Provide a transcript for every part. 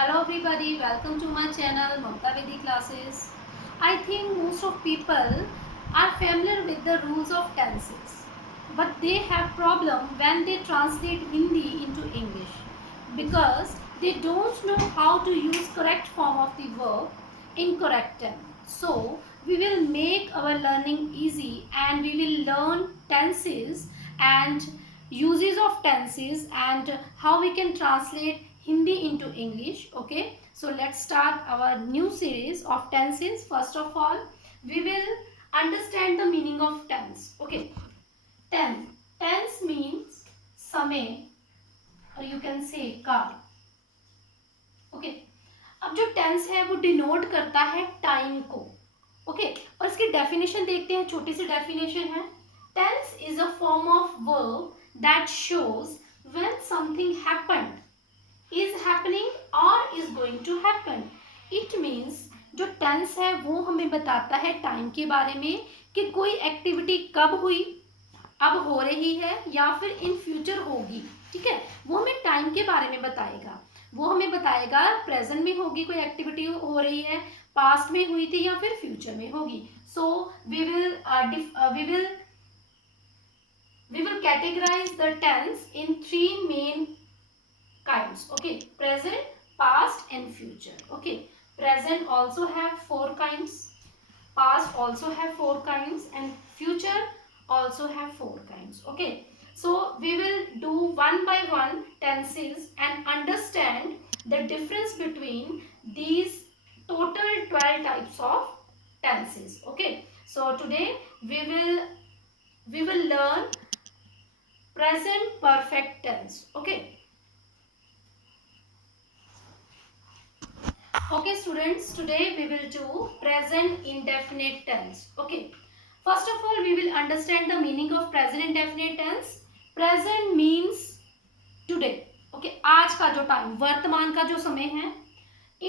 Hello everybody, welcome to my channel Mamta Vedi Classes. I think most of people are familiar with the rules of tenses, but they have problem when they translate Hindi into English because they don't know how to use correct form of the verb in correct tense. So we will make our learning easy and we will learn tenses and uses of tenses and how we can translate Hindi into English. Okay, so let's start our new series of tenses. First of all, we will understand the meaning of tense. Okay, tense means समय or you can say काल. Okay, अब जो tense है वो denote करता है time को. Okay और इसकी डेफिनेशन देखते हैं. छोटी सी डेफिनेशन है. Tense is a form of verb that shows when something happened, is happening और is going to happen. It means जो टेंस है वो हमें बताता है टाइम के बारे में कि कोई एक्टिविटी कब हुई, अब हो रही है या फिर इन फ्यूचर होगी. ठीक है, वो हमें टाइम के बारे में बताएगा. वो हमें बताएगा प्रेजेंट में होगी कोई एक्टिविटी हो रही है, पास्ट में हुई थी या फिर फ्यूचर में होगी. So we will categorize the tense in 3 main kinds. Okay, present, past and future. Okay, present also have 4 kinds, past also have 4 kinds and future also have 4 kinds. Okay, so we will do one by one tenses and understand the difference between these total 12 types of tenses. Okay, so today we will learn present perfect tense. Okay. Okay students, today we will do present indefinite tense. Okay, first of all we will understand the meaning of present indefinite tense. Present means today. Okay, आज का जो time, वर्तमान का जो समय है.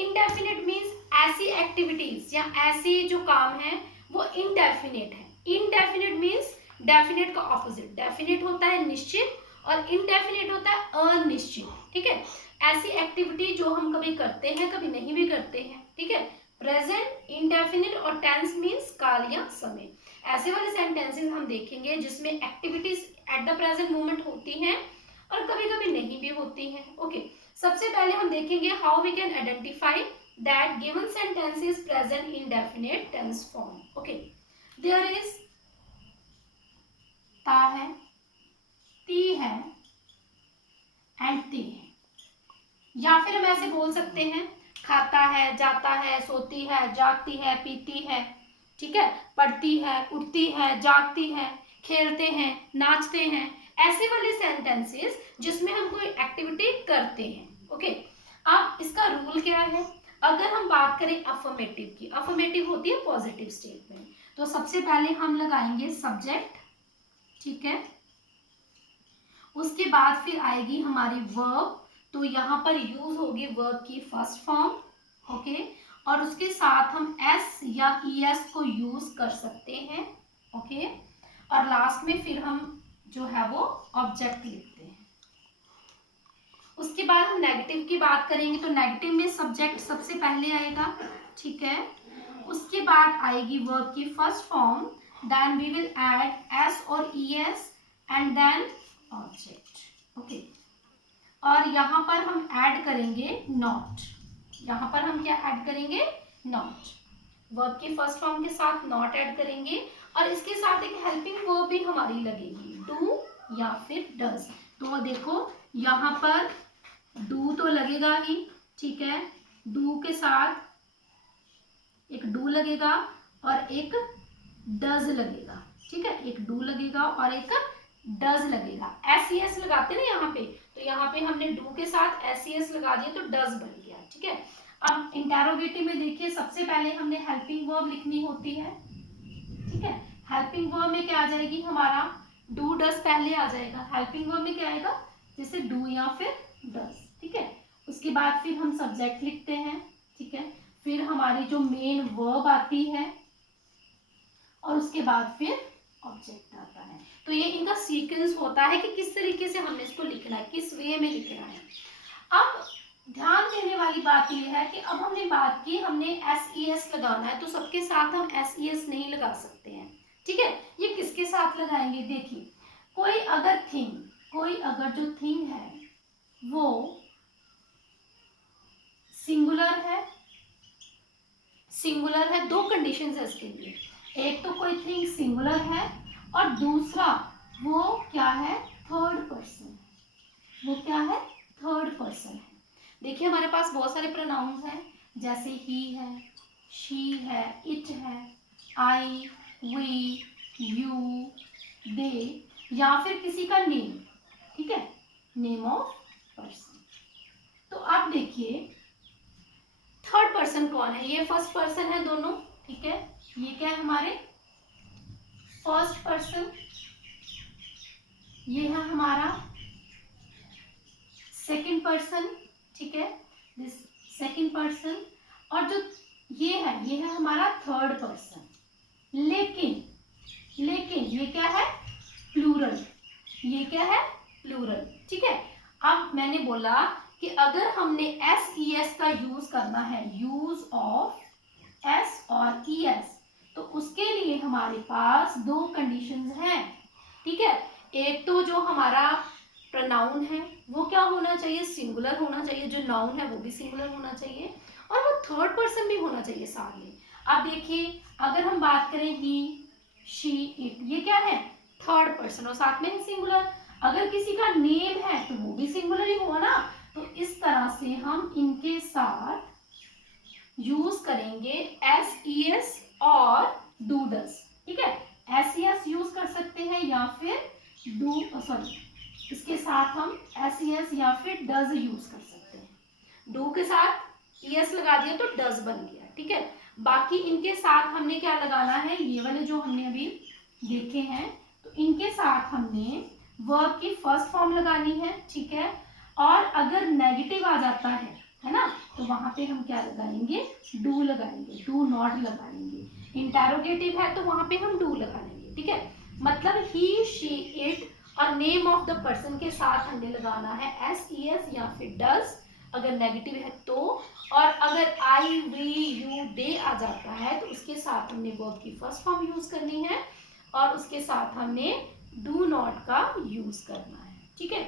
indefinite means ऐसी activities या ऐसी जो काम है वो indefinite है. indefinite means definite का ऑपोजिट. definite होता है निश्चित और indefinite होता है अनिश्चित. ठीक है, ऐसी एक्टिविटी जो हम कभी करते हैं कभी नहीं भी करते हैं. ठीक है, प्रेजेंट, इंडेफिनिट और टेंस मीन्स काल या समय. ऐसे वाले सेंटेंसेस हम देखेंगे जिसमें activities at the present moment होती हैं और कभी कभी नहीं भी होती हैं. ओके, सबसे पहले हम देखेंगे how we can identify that given sentence is present indefinite tense form. Okay, there is ता है, ती है एंड ती है. या फिर हम ऐसे बोल सकते हैं खाता है, जाता है, सोती है, जागती है, पीती है. ठीक है, पढ़ती है, उठती है, जागती है, खेलते हैं, नाचते हैं. ऐसे वाले सेंटेंसेस जिसमें हम कोई एक्टिविटी करते हैं. ओके, अब इसका रूल क्या है. अगर हम बात करें अफर्मेटिव की, अफर्मेटिव होती है पॉजिटिव स्टेटमेंट. तो सबसे पहले हम लगाएंगे सब्जेक्ट. ठीक है, उसके बाद फिर आएगी हमारी वर्ब. तो यहाँ पर यूज होगी वर्ब की फर्स्ट फॉर्म. ओके, और उसके साथ हम एस या ईएस को यूज कर सकते हैं. ओके, और लास्ट में फिर हम जो है वो ऑब्जेक्ट लिखते हैं. उसके बाद हम नेगेटिव की बात करेंगे. तो नेगेटिव में सब्जेक्ट सबसे पहले आएगा. ठीक है, उसके बाद आएगी वर्ब की first form. Then we will add s और es and then object. Okay, और यहाँ पर हम ऐड करेंगे नॉट. यहाँ पर हम क्या ऐड करेंगे, नॉट. वर्ब की फर्स्ट फॉर्म के साथ नॉट ऐड करेंगे और इसके साथ एक हेल्पिंग वर्ब भी हमारी लगेगी, डू या फिर डज. तो देखो यहाँ पर डू तो लगेगा ही. ठीक है, डू के साथ एक डू लगेगा और एक डज लगेगा. ठीक है, एक डू लगेगा और एक डज लगेगा. एस एस लगाते ना यहाँ पे, तो यहाँ पे हमने डू के साथ एस एस लगा दिया तो डज बन गया. ठीक है, अब इंटेरोगेटिव में देखिए सबसे पहले हमने हेल्पिंग वर्ब लिखनी होती है. ठीक है, हेल्पिंग वर्ब में क्या आ जाएगी, हमारा डू डज पहले आ जाएगा. हेल्पिंग वर्ब में क्या आएगा, जैसे डू या फिर डज. ठीक है, उसके बाद फिर हम सब्जेक्ट लिखते हैं. ठीक है, फिर हमारी जो मेन वर्ब आती है और उसके बाद फिर ऑब्जेक्ट आता है. तो ये इनका सीक्वेंस होता है कि किस तरीके से हमने इसको लिखना है, किस वे में लिखना है. अब ध्यान देने वाली बात यह है कि अब हमने बात की, हमने एस लगाना है, तो सबके साथ हम एस नहीं लगा सकते हैं, ठीक है। ये किसके साथ लगाएंगे, देखिए कोई अगर जो थिंग है वो सिंगुलर है, दो कंडीशंस है इसके लिए। एक तो कोई थिंग सिंगुलर है और दूसरा वो क्या है, थर्ड पर्सन। वो क्या है, थर्ड पर्सन है। देखिए हमारे पास बहुत सारे प्रोनाउंस हैं, जैसे ही है, शी है, इट है, आई, वी, यू, दे, या फिर किसी का नेम, ठीक है, नेम ऑफ पर्सन। तो आप देखिए थर्ड पर्सन कौन है, ये फर्स्ट पर्सन है दोनों, ठीक है। ये क्या है हमारे फर्स्ट पर्सन, ये है हमारा सेकंड पर्सन, ठीक है, दिस सेकंड पर्सन। और जो ये है हमारा थर्ड पर्सन। लेकिन ये क्या है, प्लूरल, ये क्या है, प्लूरल, ठीक है। अब मैंने बोला कि अगर हमने एस का यूज करना है, यूज ऑफ एस और ईएस, तो उसके लिए हमारे पास दो कंडीशंस हैं, ठीक है। एक तो जो हमारा प्रोनाउन है वो क्या होना चाहिए, सिंगुलर होना चाहिए, जो नाउन है वो भी सिंगुलर होना चाहिए, और वो थर्ड पर्सन भी होना चाहिए साथ में। अब देखिए अगर हम बात करें ही, शी, इट, ये क्या है, थर्ड पर्सन और साथ में है सिंगुलर। अगर किसी का नेम है तो वो भी सिंगुलर ही हुआ ना। तो इस तरह से हम इनके साथ यूज करेंगे एस और डू डज, ठीक है। एस यूज कर सकते हैं या फिर इसके साथ हम एस या फिर डज यूज कर सकते हैं। डू के साथ ईएस लगा दिया तो डज बन गया, ठीक है। बाकी इनके साथ हमने क्या लगाना है, ये वाले जो हमने अभी देखे हैं, तो इनके साथ हमने वर्ब की फर्स्ट फॉर्म लगानी है, ठीक है। और अगर नेगेटिव आ जाता है ना, तो वहां पे हम क्या लगाएंगे, डू लगाएंगे, डू नॉट लगाएंगे। इंटेरोगेटिव है तो वहां पे हम डू लगा लेंगे, ठीक है। मतलब ही, शी, इट और नेम ऑफ द पर्सन के साथ हमने लगाना है एस या फिर डज अगर नेगेटिव है तो। और अगर आई, वी, यू, दे आ जाता है तो उसके साथ हमने वर्ब की फर्स्ट फॉर्म यूज करनी है और उसके साथ हमने डू नॉट का यूज करना है, ठीक है।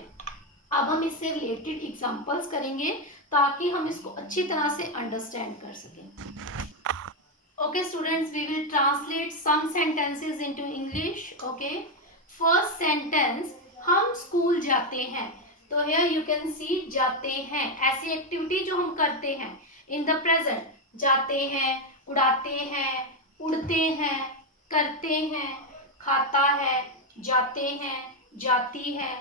अब हम इससे रिलेटेड एग्जांपल्स करेंगे ताकि हम इसको अच्छी तरह से अंडरस्टैंड कर सकें। Okay students, we will translate some sentences into English. Okay, first sentence, हम स्कूल जाते हैं। तो here you can see जाते हैं, ऐसी एक्टिविटी जो हम करते हैं in the present, जाते हैं, उड़ाते हैं, उड़ते हैं, करते हैं, खाता है, जाते हैं, जाती है,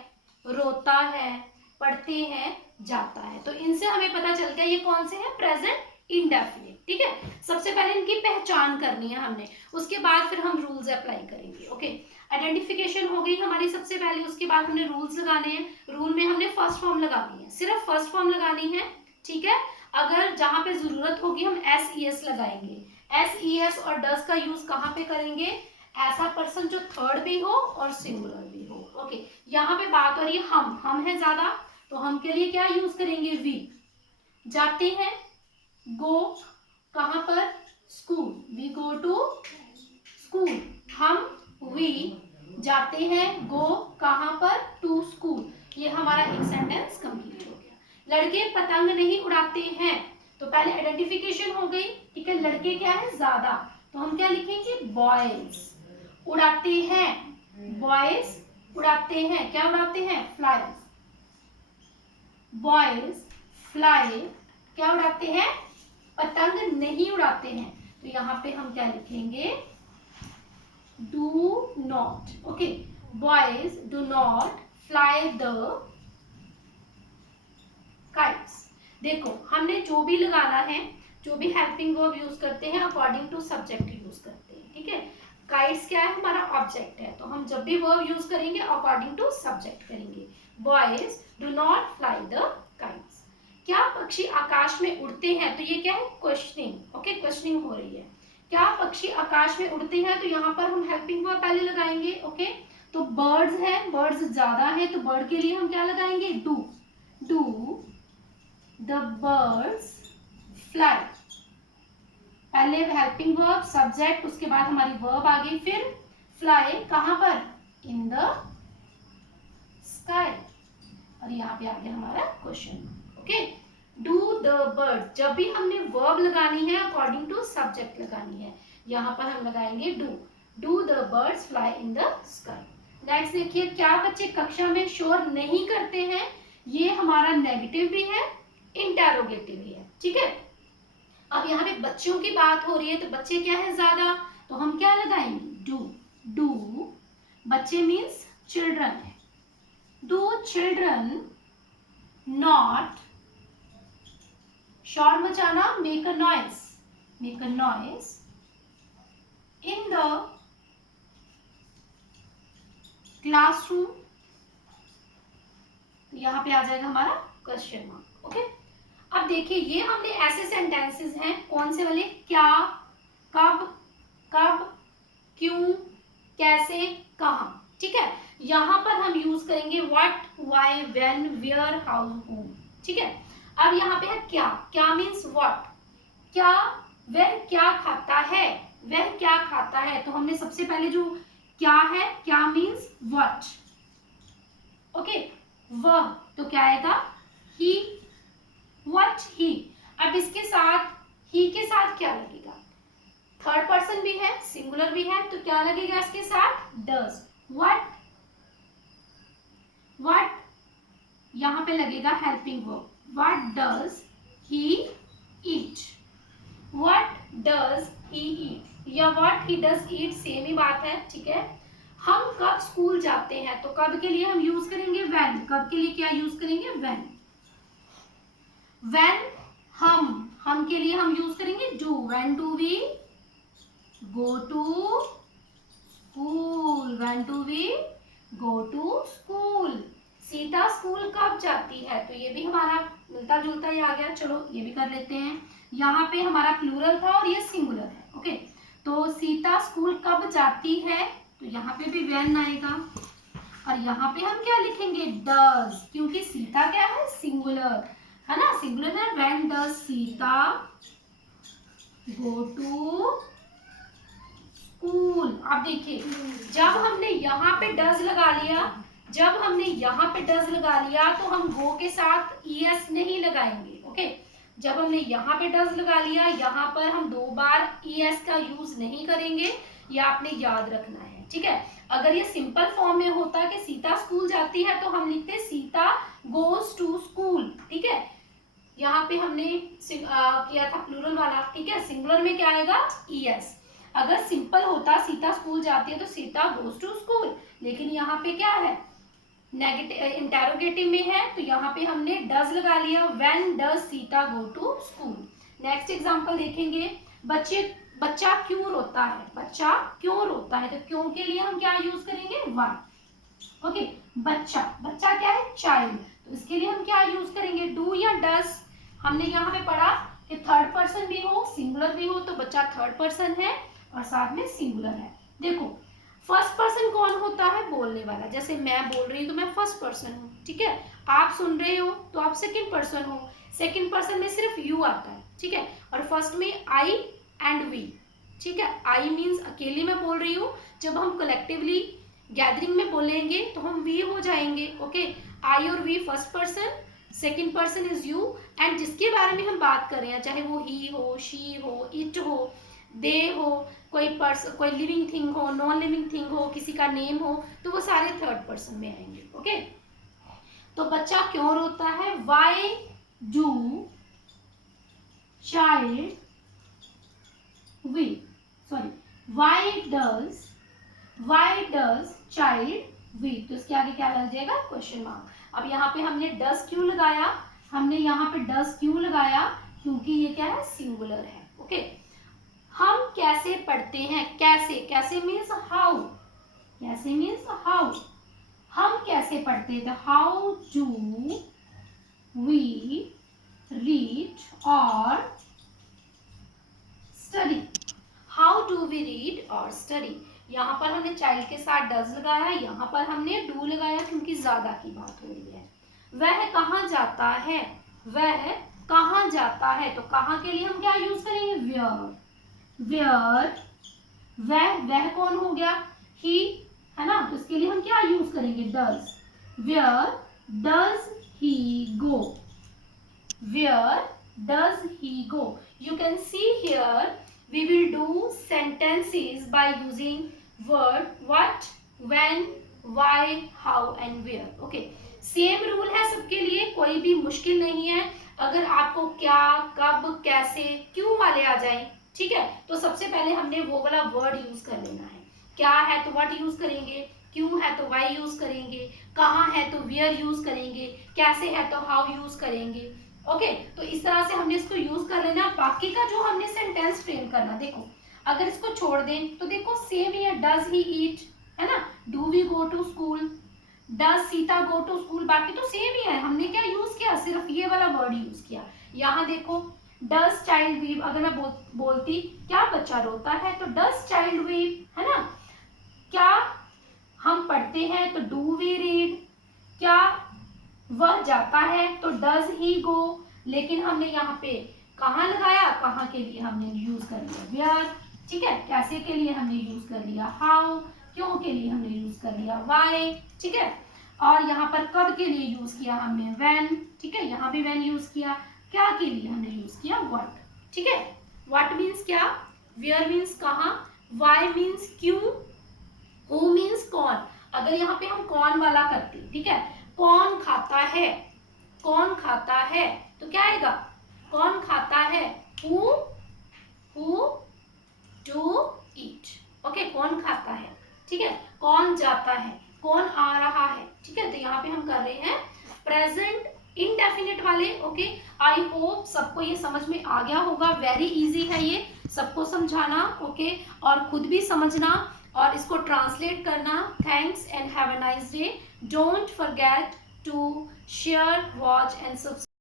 रोता है, पढ़ते हैं, जाता है। तो इनसे हमें पता चल गया ये कौन से हैं, प्रेजेंट इंडेफिनिट, ठीक है। सबसे पहले इनकी पहचान करनी है हमने, उसके बाद फिर हम रूल्स अप्लाई करेंगे। ओके, आइडेंटिफिकेशन हो गई हमारी सबसे पहले, उसके बाद हमने रूल्स लगाने हैं। रूल में हमने फर्स्ट फॉर्म लगानी है, सिर्फ फर्स्ट फॉर्म लगानी है, ठीक है। अगर जहां पे जरूरत होगी हम एस लगाएंगे। एस और डस का यूज कहाँ पे करेंगे, ऐसा पर्सन जो थर्ड भी हो और सिंगुलर भी हो। ओके, यहाँ पे बात हो रही है हम है ज्यादा, तो हम के लिए क्या यूज करेंगे, वी। जाते हैं, गो, कहाँ पर, school, we go to school. हम, वी, जाते हैं, गो, कहाँ पर, टू स्कूल। ये हमारा एक सेंटेंस कंप्लीट हो गया। लड़के पतंग नहीं उड़ाते हैं, तो पहले आइडेंटिफिकेशन हो गई, ठीक है। लड़के क्या है, ज्यादा, तो हम क्या लिखेंगे, बॉयज। उड़ाते हैं, बॉयज उड़ाते हैं, क्या उड़ाते हैं, फ्लाइज। बॉयज फ्लाई, क्या उड़ाते हैं, पतंग नहीं उड़ाते हैं, तो यहाँ पे हम क्या लिखेंगे, do not. Okay, boys do not fly the kites. देखो हमने जो भी लगाना है, जो भी हेल्पिंग वर्ब यूज करते हैं अकॉर्डिंग टू सब्जेक्ट यूज करते हैं, ठीक है। काइट्स क्या है, हमारा ऑब्जेक्ट है, तो हम जब भी वर्ब यूज करेंगे अकॉर्डिंग टू सब्जेक्ट करेंगे। Boys do not fly the kites. क्या पक्षी आकाश में उड़ते हैं, तो ये क्या है, क्वेश्चनिंग। ओके, क्वेश्चनिंग हो रही है, क्या पक्षी आकाश में उड़ते हैं, तो यहाँ पर हम हेल्पिंग वर्ब पहले लगाएंगे। ओके, तो बर्ड्स है, बर्ड्स ज्यादा है, तो बर्ड के लिए हम क्या लगाएंगे, do. Do the birds fly. पहले हेल्पिंग वर्ब, सब्जेक्ट, उसके बाद हमारी वर्ब आ गई, फिर फ्लाई कहां पर, इन द स्काई, और यहाँ पे आ गया हमारा question. Okay, do the bird, जब भी हमने वर्ब लगानी है अकॉर्डिंग टू सब्जेक्ट लगानी है, यहाँ पर हम लगाएंगे do the birds fly in the sky. Next देखिए, क्या बच्चे कक्षा में शोर नहीं करते हैं, ये हमारा नेगेटिव भी है, इंटेरोगेटिव भी है, ठीक है। अब यहाँ पे बच्चों की बात हो रही है, तो बच्चे क्या है ज्यादा, तो हम क्या लगाएंगे, डू बच्चे मीन्स चिल्ड्रन है, डू चिल्ड्रन नॉट, शोर मचाना, make a noise in the classroom. तो यहाँ पे आ जाएगा हमारा क्वेश्चन मार्क। ओके, अब देखिए ये हमने ऐसे सेंटेंसेस हैं, कौन से वाले, क्या, कब, क्यों, कैसे, कहां, ठीक है। यहाँ पर हम यूज करेंगे what, why, when, where, how, whom, ठीक है। अब यहाँ पे है क्या मीन्स व्हाट, क्या, वह क्या खाता है, तो हमने सबसे पहले जो क्या है, क्या मीन्स व्हाट, ओके, वह, तो क्या आएगा, ही, व्हाट ही। अब इसके साथ, ही के साथ क्या लगेगा, थर्ड पर्सन भी है, सिंगुलर भी है, तो क्या लगेगा इसके साथ, डज, व्हाट यहाँ पे लगेगा helping verb, what does he eat, what does he eat या what he does eat, same ही बात है, ठीक है। हम कब स्कूल जाते हैं, तो कब के लिए हम यूज करेंगे व्हेन, कब के लिए क्या यूज करेंगे व्हेन, हम के लिए हम यूज करेंगे do, when do we go to school, Sita school कब जाती है, तो ये भी हमारा मिलता जुलता ही आ गया, चलो ये भी कर लेते हैं। यहाँ पे हमारा प्लूरल था और ये सिंगुलर है, ओके, तो सीता स्कूल कब जाती है, तो यहाँ पे भी व्हेन आएगा, और यहाँ पे हम क्या लिखेंगे, डज, क्योंकि सीता क्या है, सिंगुलर है ना, सिंगुलर है, when does Sita go to school. अब देखिए जब हमने यहाँ पे डज लगा लिया, तो हम गो के साथ ईएस नहीं लगाएंगे, ओके। जब हमने यहाँ पे डज लगा लिया, यहाँ पर हम 2 बार ईएस का यूज नहीं करेंगे, ये आपने याद रखना है, ठीक है। अगर ये सिंपल फॉर्म में होता कि सीता स्कूल जाती है, तो हम लिखते सीता गोज टू स्कूल, ठीक है। यहाँ पे हमने किया था प्लूरल वाला, ठीक है, सिंगुलर में क्या आएगा, ईएस। अगर सिंपल होता सीता स्कूल जाती है तो सीता गोज टू स्कूल, लेकिन यहाँ पे क्या है, नेगेटिव इंटेरोगेटिव में है, तो यहाँ पे हमने डज लगा लिया, when does Sita go to school. Next example देखेंगे, बच्चा क्यों रोता है, तो क्यों के लिए हम क्या यूज करेंगे, व्हाई, ओके। बच्चा क्या है, चाइल्ड, तो इसके लिए हम क्या यूज करेंगे, डू या डज। हमने यहाँ पे पढ़ा कि थर्ड पर्सन भी हो, सिंगुलर भी हो, तो बच्चा थर्ड पर्सन है और साथ में सिंगुलर है। देखो फर्स्ट पर्सन कौन होता है, बोलने वाला, जैसे मैं बोल रही हूँ तो मैं फर्स्ट पर्सन हूँ, ठीक है। आप सुन रहे हो तो आप सेकंड पर्सन हो, सेकंड पर्सन में सिर्फ यू आता है, ठीक है, और फर्स्ट में आई एंड वी, ठीक है। आई मीन्स अकेली मैं बोल रही हूँ, जब हम कलेक्टिवली गैदरिंग में बोलेंगे तो हम वी हो जाएंगे, ओके। आई और we first person, second person is you, and जिसके बारे में हम बात कर रहे हैं, चाहे वो ही हो, शी हो, इट हो, दे हो, कोई लिविंग थिंग हो, नॉन लिविंग थिंग हो, किसी का नेम हो, तो वो सारे थर्ड पर्सन में आएंगे, ओके। तो बच्चा क्यों रोता है, why do child why does child wheat, तो इसके आगे क्या लग जाएगा, क्वेश्चन मार्क। अब यहाँ पे हमने डज क्यों लगाया, क्योंकि ये क्या है, सिंगुलर है, ओके। हम कैसे पढ़ते हैं, कैसे मीन्स हाउ, हम कैसे पढ़ते हैं, हाउ डू वी रीड और स्टडी, यहाँ पर हमने चाइल्ड के साथ डज लगाया, यहाँ पर हमने डू लगाया, क्योंकि ज्यादा की बात हो रही है। वह कहाँ जाता है, वह कहाँ जाता है, तो कहाँ के लिए हम क्या यूज करेंगे, वेयर। वेयर, वह कौन हो गया, ही, है ना, तो इसके लिए हम क्या यूज करेंगे, does. Where does he go, where does he go. You can see here we will do sentences by using word what, when, why, how and where. Okay, same rule है सबके लिए, कोई भी मुश्किल नहीं है। अगर आपको क्या, कब, कैसे, क्यों वाले आ जाए, ठीक है, तो सबसे पहले हमने वो वाला वर्ड यूज कर लेना है। क्या है तो व्हाट यूज करेंगे, क्यों है तो वाई यूज करेंगे, कहाँ है तो वेयर यूज करेंगे, कैसे है तो हाउ यूज करेंगे। ओके, तो इस तरह से हमने इसको यूज कर लेना। बाकी का जो हमने सेंटेंस फ्रेम करना, देखो अगर इसको छोड़ दें तो देखो सेम ही है, डज ही ईट, है ना, do we go to school, does Sita go to school, बाकी तो सेम ही है। हमने क्या यूज किया, सिर्फ ये वाला वर्ड यूज किया। यहाँ देखो डज चाइल्ड वीव, अगर मैं बोलती क्या बच्चा रोता है तो डज चाइल्ड वीव, है ना। क्या हम पढ़ते हैं तो डू वी रीड, क्या वह जाता है तो डज ही गो, लेकिन हमने यहाँ पे कहाँ लगाया, कहाँ के लिए हमने यूज कर लिया वेयर, ठीक है, कैसे के लिए हमने यूज कर लिया हाउ, क्यों के लिए हमने यूज कर लिया व्हाई, ठीक है, और यहाँ पर कब के लिए यूज किया हमने व्हेन, ठीक है, यहाँ भी व्हेन यूज किया, क्या के लिए हमने यूज किया व्हाट, ठीक है। व्हाट मीन्स क्या, वेयर मीन्स कहाँ, व्हाई मीन्स क्यों, हु मीन्स कौन। अगर यहाँ पे हम कौन वाला करते, ठीक है, कौन खाता है, कौन खाता है, तो क्या आएगा, कौन खाता है, हु टू ईट, ओके, कौन खाता है, ठीक है, कौन जाता है, कौन आ रहा है, ठीक है, तो यहाँ पे हम कर रहे हैं प्रेजेंट इनडेफिनिट वाले। ओके, आई होप सबको ये समझ में आ गया होगा। वेरी इजी है ये सबको समझाना, ओके, और खुद भी समझना और इसको ट्रांसलेट करना। Thanks and have a nice day. Don't forget to share, watch and subscribe.